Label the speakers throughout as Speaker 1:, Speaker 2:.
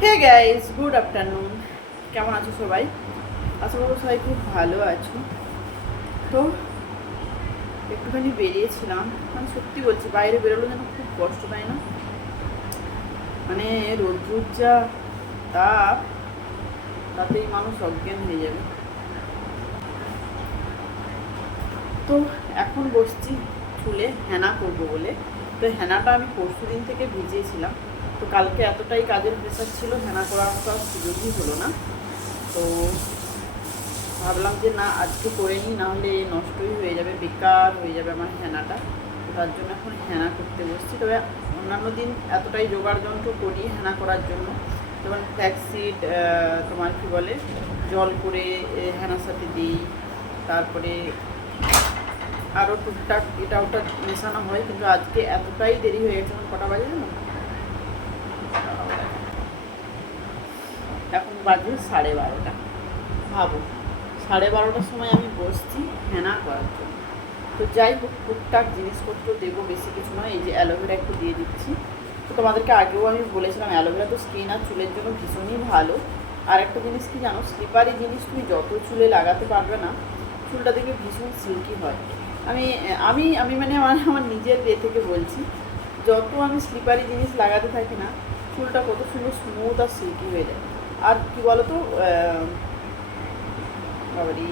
Speaker 1: Hey guys good afternoon কেমন আছো সবাই? আশা করব সবাই খুব ভালো আছো। তো, একটুখানি বেরিয়েছিলাম। মানে সত্যি বলছি, বাইরে বেরোলে যেন খুব কষ্ট তাই না? মানে রোদ্রুর যা তাপ তাতেই মানুষ অজ্ঞান হয়ে যাবে। তো এখন বসছি চুলে, হেনা করব বলে। তো হেনাটা আমি পরশু দিন থেকে ভিজিয়েছিলাম। তো কালকে এতটাই কাজের প্রেশার ছিল হেনা করার তো আর সুযোগই হলো না। তো ভাবলাম যে না, আজকে করে নিই নাহলে নষ্টই হয়ে যাবে, বেকার হয়ে যাবে আমার হেনাটা তার জন্য এখন হেনা করতে বসছি। তবে অন্যান্য দিন এতটাই জোগাড় যন্ত্র করি হেনা করার জন্য। যেমন ফ্ল্যাক্সিড তোমার কি বলে, জল করে হেনার সাথে দিই। তারপরে আরও টুকটাক এটা ওটা মেশানো হয়, কিন্তু আজকে এতটাই দেরি হয়ে গেছে কটা বাজে জানো এখন বাজে সাড়ে বারোটা। ভাবো, সাড়ে বারোটার সময় আমি বসছি হেনা করার জন্য। তো যাই হোক, টুকটাক জিনিসপত্র দেবো, বেশি কিছু নয়, এই যে অ্যালোভেরা একটু দিয়ে দিচ্ছি। তো তোমাদেরকে আগেও আমি বলেছিলাম, অ্যালোভেরা তো স্কিন আর চুলের জন্য ভীষণই ভালো। আর একটা জিনিস কি জানো স্লিপারি জিনিস তুমি যত চুলে লাগাতে পারবে না, চুলটা দেখবে ভীষণ সিল্কি হয়। আমি আমি আমি মানে আমার আমার নিজের বে থেকে বলছি, যত আমি স্লিপারি জিনিস লাগাতে থাকি না, চুলটা কত সুন্দর স্মুথ আর সিল্কি হয়ে যায়। আর কি বলতো বাবারি,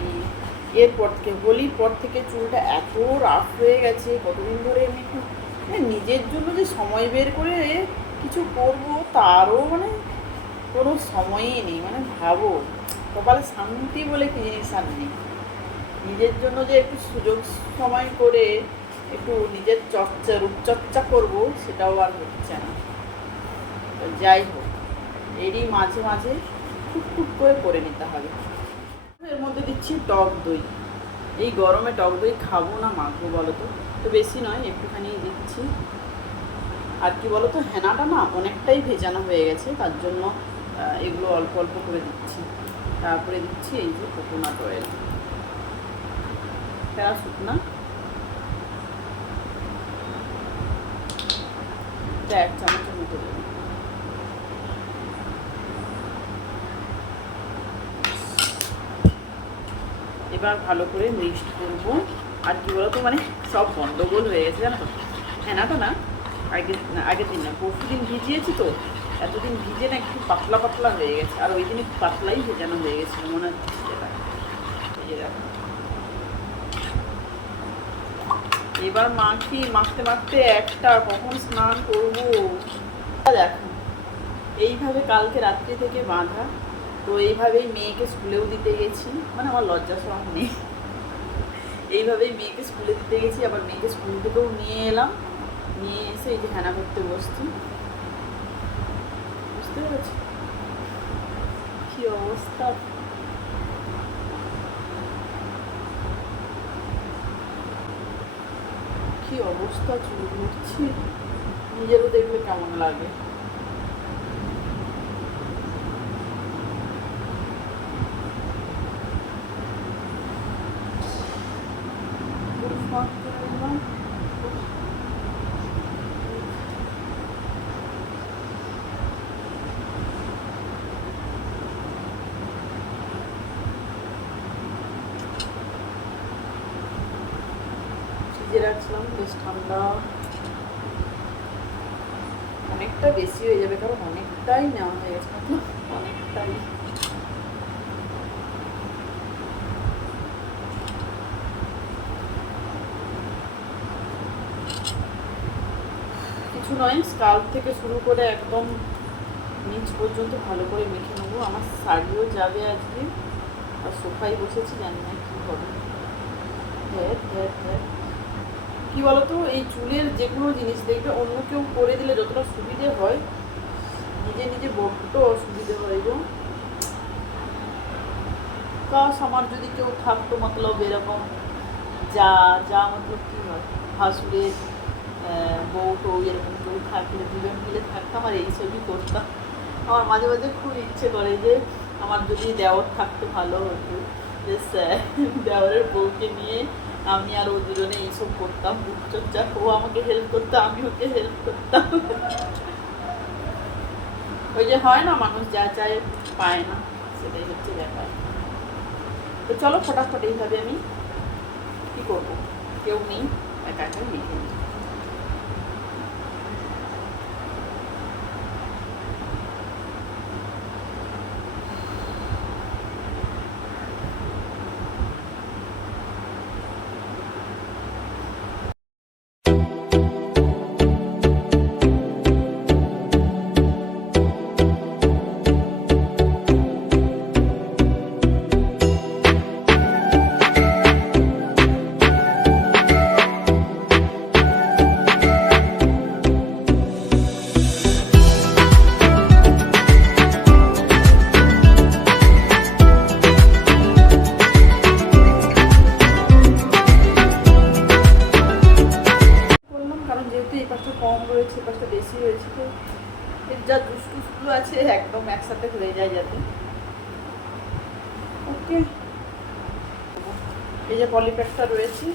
Speaker 1: এরপর থেকে, হোলির পর থেকে চুলটা এত রাফ হয়ে গেছে, কতদিন ধরে আমি একটু মানে নিজের জন্য যে সময় বের করে কিছু করব, তারও মানে কোনো সময়ই নেই মানে ভাবো, কপালে শান্তি বলে কি জিনিস আর নেই। নিজের জন্য যে একটু সুযোগ সময় করে একটু নিজের চর্চা, রূপচর্চা করব, সেটাও আর হচ্ছে না। যাই হোক। এরই মাঝে মাঝে টুকটুক করে করে নিতে হবে। এর মধ্যে দিচ্ছি টক দই। এই গরমে টক দই খাব না মাখবো বলো তো তো বেশি নয়, একটুখানি দিচ্ছি। আর কি বলো তো হেনাটা না অনেকটাই ভেজানো হয়ে গেছে, তার জন্য এগুলো অল্প অল্প করে দিচ্ছি। তারপরে দিচ্ছি এই যে কোকোনাট অয়েল প্যারা শুকনা। এক চামচের মতো দেবো। এবার ভালো করে মিক্সড করব। আর কি বলতো মানে সব গন্ডগোল হয়ে গেছে, জানো তো? হ্যাঁ না তো না? আগের আগের দিন না, পরশু দিন ভিজিয়েছি তো, এতদিন ভিজে না একটু পাতলা পাতলা হয়ে গেছে, আর ওই দিন একটু পাতলাই ভেজানো হয়ে গেছিল, মনে হচ্ছে এবার মাখি, মাখতে মাখতে একটা, কখন স্নান করব? দেখো, এইভাবে কালকে রাত্রি থেকে বাঁধা। তো এইভাবেই মেয়েকে স্কুলেও দিতে গেছি। মানে আমার লজ্জা সরম নেই। এইভাবেই মেয়েকে স্কুলে দিতে গেছি, আবার মেয়েকে স্কুল থেকেও নিয়ে এলাম। নিয়ে এসে এই যে হেনা করতে বসছি। বুঝতে পেরেছি? কি অবস্থা? কি অবস্থা? চুল উঠছি নিজেরও দেখলে কেমন লাগে। রাখছিলাম, বেশ ঠান্ডা। অনেকটা বেশি হয়ে যাবে, কারণ অনেকটাই নেওয়া হয়ে গেছে। অনেকটাই। কিছু নয়, স্কাল্প থেকে শুরু করে একদম নিচ পর্যন্ত ভালো করে মেখে নেব। আমার শাড়িও যাবে আজকে। আর সোফায় বসেছি, জানি না কী হবে। হ্যাঁ হ্যাঁ হ্যাঁ। কি বলতো, এই চুলের যে কোনো জিনিস দেখবে অন্য কেউ করে দিলে যতটা সুবিধে হয়, নিজে নিজে বড্ড অসুবিধে হয় গো। কাশ আমার যদি কেউ থাকতো, মতলব এরকম যা যা মতলব কি হয় হাসুরের বউ টৌ এরকম কেউ থাকলে, দুজন মিলে থাকতাম আর এইসবই করতাম। আমার মাঝে মাঝে খুব ইচ্ছে করে যে আমার যদি দেওয়ার থাকতো ভালো হতো স্যার দেওয়ারের বউকে নিয়ে আমি আর ও দুজনে এইসব করতাম চর্চা ও আমাকে হেল্প করতো আমি ওকে হেল্প করতাম। ওই যে হয় না, মানুষ যা চায় পায় না, সেটাই হচ্ছে ব্যাপার। তো চলো, ফটাফট এইভাবে আমি কী করব? কেউ নেই, একা একা লিখে নিই। রয়েছে এই বেশি রয়েছে তো। এর যা দুষ্টুসগুলো আছে একদম একসাথে হয়ে যায় যাতে। ওকে। এই যে পলিপ্যাকটা রয়েছে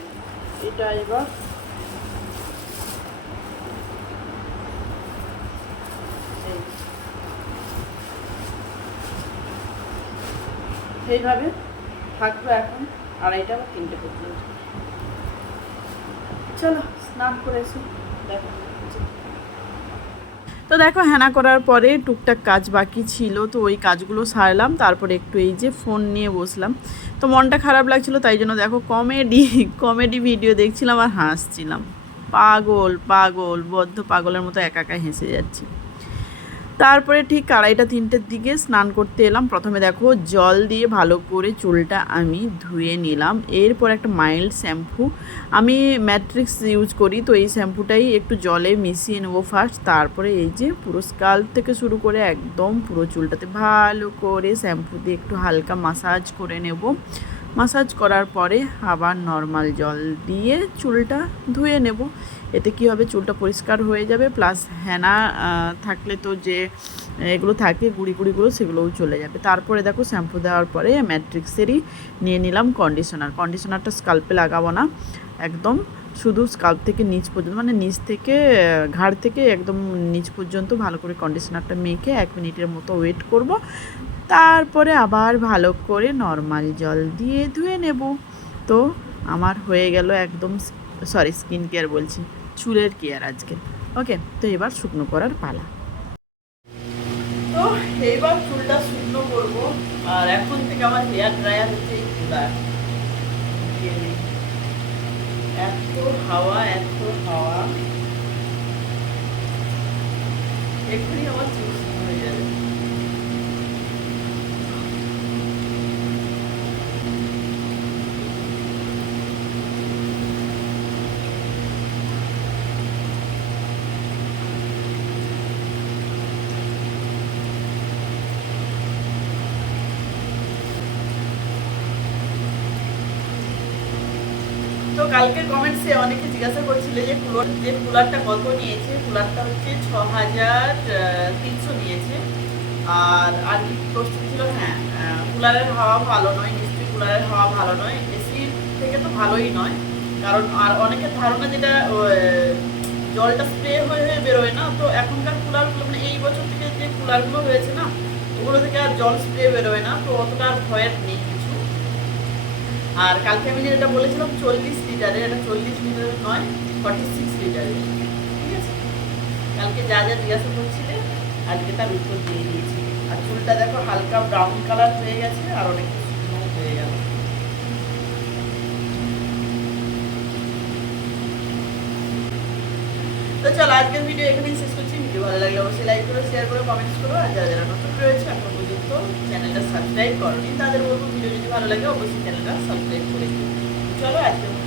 Speaker 1: এটা এবার সেইভাবে থাকব এখন আড়াইটা বা তিনটে পর্যন্ত। চলো স্নান করে এসো। দেখো। তো দেখো হ্যানা করার পরে টুকটাক কাজ বাকি ছিল, তো ওই কাজগুলো সারলাম। তারপরে একটু এই যে ফোন নিয়ে বসলাম। তো মনটা খারাপ লাগছিল, তাই জন্য দেখো কমেডি কমেডি ভিডিও দেখছিলাম আর হাসছিলাম। পাগল পাগল, বদ্ধ পাগলের মতো একা একা হেসে যাচ্ছি। তারপরে ঠিক আড়াইটা, তিনটের দিকে স্নান করতে এলাম। প্রথমে দেখো জল দিয়ে ভালো করে চুলটা আমি ধুয়ে নিলাম। এরপর একটা মাইল্ড শ্যাম্পু আমি ম্যাট্রিক্স ইউজ করি, তো এই শ্যাম্পুটাই একটু জলে মিশিয়ে নেব ফার্স্ট তারপরে এই যে পুরো স্কাল থেকে শুরু করে একদম পুরো চুলটাতে ভালো করে শ্যাম্পু দিয়ে একটু হালকা মাসাজ করে নেব। মাসাজ করার পরে আবার নর্মাল জল দিয়ে চুলটা ধুয়ে নেব। এতে কি হবে? চুলটা পরিষ্কার হয়ে যাবে। প্লাস হেনা থাকলে তো যে, এগুলো থাকে, গুঁড়ি গুঁড়িগুলো, সেগুলোও চলে যাবে। তারপরে দেখো, শ্যাম্পু দেওয়ার পরে ম্যাট্রিক্সেরই নিয়ে নিলাম কন্ডিশনার। কন্ডিশনারটা স্কাল্পে লাগাবো না। একদম শুধু স্কাল্প থেকে নিচ পর্যন্ত মানে নিচ থেকে, ঘাড় থেকে একদম নিচ পর্যন্ত ভালো করে কন্ডিশনারটা মেখে এক মিনিটের মতো ওয়েট করব। তারপরে আবার ভালো করে নর্মাল জল দিয়ে ধুয়ে নেব। তো আমার হয়ে গেল একদম সরি স্কিন কেয়ার বলছি, চুলের কেয়ার আজকে। ওকে তো এবার শুকনো করার পালা। তো এইবার চুলটা শুকনো করব, আর এখন থেকে আমার হেয়ার ড্রায়ার হচ্ছে এত হাওয়া এত হাওয়া। এক্ষুনি আমার চুল শুকনো হয়ে যাবে। তো কালকে কমেন্টসে অনেকে জিজ্ঞাসা করছিলে যে কুলার, যে কুলারটা কত নিয়েছে? কুলারটা হচ্ছে ছ হাজার তিনশো নিয়েছে। আর আর কি প্রশ্ন ছিল? হ্যাঁ কুলারের হাওয়া ভালো নয়, নিশ্চয়ই কুলারের হাওয়া ভালো নয়। এসির থেকে তো ভালোই নয়। কারণ আর অনেকের ধারণা যেটা জলটা স্প্রে হয়ে হয়ে বেরোয় না, তো এখনকার কুলারগুলো মানে এই বছর থেকে যে কুলারগুলো হয়েছে না, ওগুলো থেকে আর জল স্প্রে বেরোয় না, তো অতটা আর ভয়ের নেই কিছু। আর কালকে আমি যেটা বলেছিলাম, চল্লিশ লিটারের, এটা চল্লিশ লিটারের নয় ফর্টি সিক্স লিটারের। ঠিক আছে? কালকে যা যা জিজ্ঞাসা করছিলে, আজকে তার উত্তর দিয়ে দিয়েছি। আর চুলটা দেখো, হালকা ব্রাউন কালার হয়ে গেছে, আর অনেক হয়ে গেল। তো চলো, আজকের ভিডিও এখানেই শেষ করছি। ভিডিও ভালো লাগলে অবশ্যই লাইক করো শেয়ার করো কমেন্টস করো। আর যারা যারা নতুন রয়েছে, এখন পর্যন্ত চ্যানেলটা সাবস্ক্রাইব করনি, তাদের বলব ভিডিও যদি ভালো লাগে, অবশ্যই চ্যানেলটা সাবস্ক্রাইব করে চলো, আজকের